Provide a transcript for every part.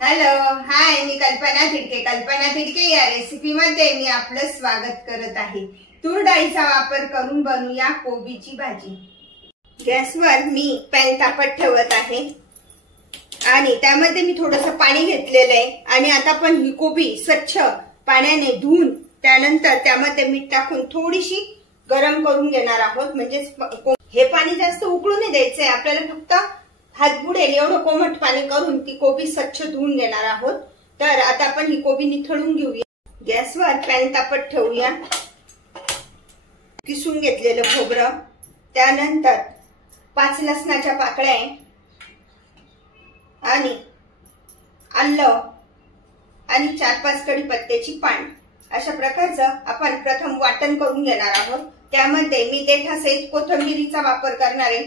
Hello hi, मी कल्पना थिडके या recipe मध्ये मी आपलं स्वागत करत आहे। तूर डाळीचा वापर करून बनवूया कोबीची भाजी। गॅसवर मी पॅन तापत ठेवत आहे आणि त्यामध्ये मी थोडंसं पाणी घेतलेलं आहे आणि आता आपण ही कोबी स्वच्छ पाण्याने धुवून त्यानंतर त्यामध्ये मीठ टाकून थोडीशी गरम करून घेणार आहोत। म्हणजे हे पाणी जास्त उकळू नाही द्यायचंय आपल्याला, फक्त हात बुडेल एवढं कोमट पाणी करून ती कोबी स्वच्छ धुवून घेणार आहोत। तर आता आपण ही कोबी निथळून घेऊया। गॅसवर पॅन तापत ठेवूया। किसून घेतलेलं खोबरं, त्यानंतर 5 लसणाच्या पाकळ्या आणि आलं आणि 4-5 कढीपत्त्याची पान, अशा प्रकारचं आपण प्रथम वाटण करून घेणार आहोत। त्यामध्ये मी देठासहित कोथिंबीरीचा वापर करणार आहे।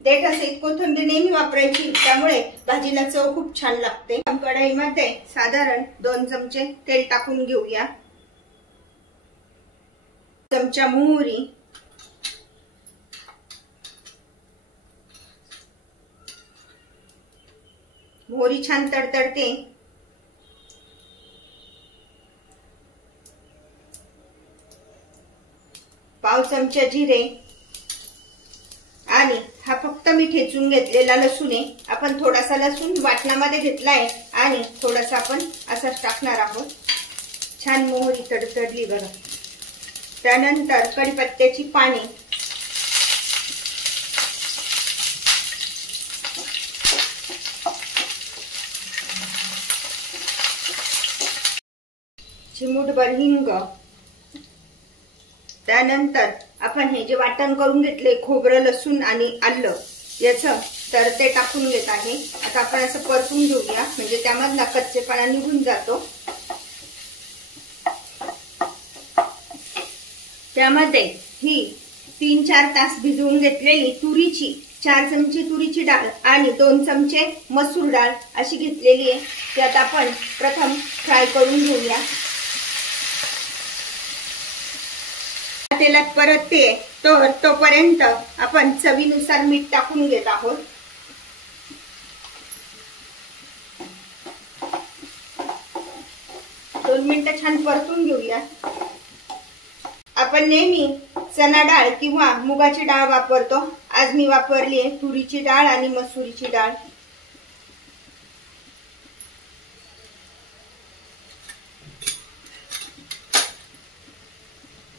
देठासहित कोथिंबीर नेहमी वापरायची, त्यामुळे भाजीला चव खूप छान लागते। कढईमध्ये साधारण 2 चमचे तेल टाकून घेऊया। चमचा मोहरी, मोहरी छान तडतडते। पाव चमचा जिरे आणि हा फक्त मी ठेचून घेतलेला लसूण आहे। आपण थोडासा लसूण वाटणामध्ये घेतलाय आणि थोडासा आपण असाच टाकणार आहोत। छान मोहरी तडतडली बघा। त्यानंतर कढीपत्त्याची पाने, चिमूटभर हिंग, त्यानंतर आपण हे जे वाटण करून घेतले खोबरं, लसूण आणि आलं याचं, तर ते टाकून घेत आहे। आता आपण असं परतून घेऊया, म्हणजे त्यामधला कच्चेपणा निघून जातो। त्यामध्ये ही 3-4 तास भिजवून घेतलेली तुरीची 4 चमचे तुरीची डाळ आणि 2 चमचे मसूर डाळ अशी घेतलेली आहे। ती आता आपण प्रथम फ्राय करून घेऊया। तेलात परतते तोपर्यंत आपण चवीनुसार मीठ टाकून घेत आहोत। दोन मिनिटं छान परतून घेऊया। आपण नेहमी चणा डाळ किंवा मुगाची डाळ वापरतो, आज मी वापरली आहे तुरीची डाळ आणि मसुरीची डाळ।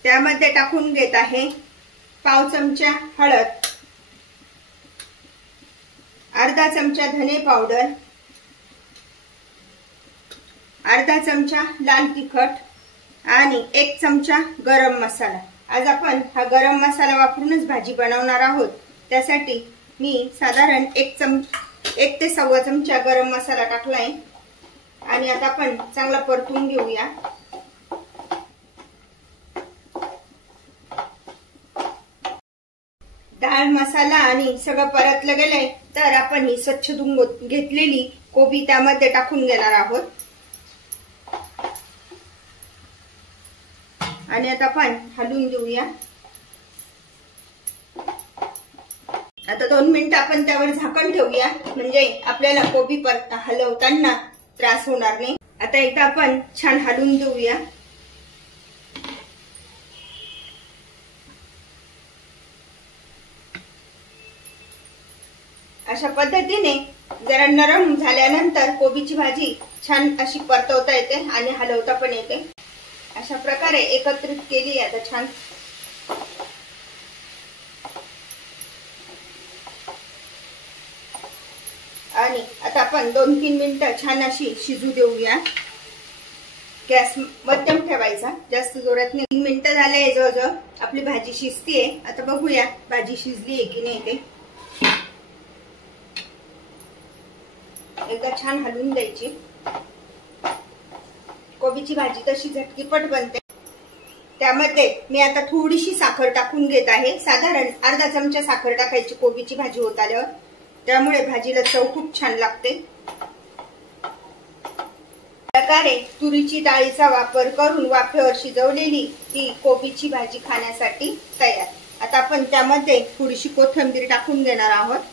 त्यामध्ये टाकून घेत आहे पाव चमचा हळद, अर्धा चमचा धने पावडर, अर्धा चमचा लाल तिखट आणि 1 चमचा गरम मसाला। आज आपण हा गरम मसाला वापरूनच भाजी बनवणार आहोत, त्यासाठी मी साधारण 1 ते 1.25 चमचा गरम मसाला टाकलाय आणि आता आपण चांगला परतून घेऊया। डाळ, मसाला आणि सगळं परतलं गेलंय, तर आपण ही स्वच्छ धुवून घेतलेली कोबी त्यामध्ये टाकून घेणार आहोत आणि आता आपण हलवून घेऊया। आता 2 मिनिटं आपण त्यावर झाकण ठेवूया, म्हणजे आपल्याला कोबी हलवताना त्रास होणार नाही। आता एकदा आपण छान हलवून घेऊया। अशा पद्धतीने जरा नरम झाल्यानंतर कोबीची भाजी छान अशी परतवता येते आणि हलवता पण येते। अशा प्रकारे एकत्रित केली आता छान। आणि आता आपण 2-3 मिनिटं छान अशी शिजू देऊया। गॅस मध्यम ठेवायचा, जास्त जोरात नाही। 3 मिनिटं झाले जवळजवळ आपली भाजी शिजतीये। आता बघूया भाजी शिजली आहे की नाही ते। एकदा छान हलवून द्यायची। कोबीची भाजी तशी झटकीपट बनते। त्यामध्ये मी आता थोडीशी साखर टाकून घेत आहे। साधारण अर्धा चमचा साखर टाकायची कोबीची भाजी होत आल्यावर, त्यामुळे भाजीला चव खूप छान लागते। प्रकारे तुरीची डाळीचा वापर करून वाफेवर शिजवलेली ती कोबीची भाजी खाण्यासाठी तयार। आता आपण त्यामध्ये थोडीशी कोथिंबीर टाकून घेणार आहोत।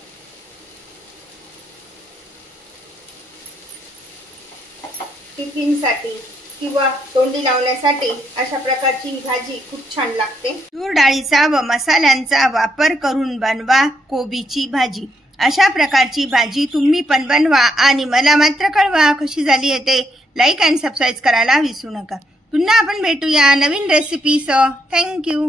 टिफिनसाठी किंवा तोंडी लावण्यासाठी अशा प्रकारची ही भाजी खूप छान लागते। तूर डाळीचा व मसाल्यांचा वापर करून बनवा कोबीची भाजी। अशा प्रकारची भाजी तुम्ही पण बनवा आणि मला मात्र कळवा कशी झाली आहे ते। लाईक आणि सबस्क्राईब करायला विसरू नका। पुन्हा आपण भेटूया नवीन रेसिपीसह। थँक्यू।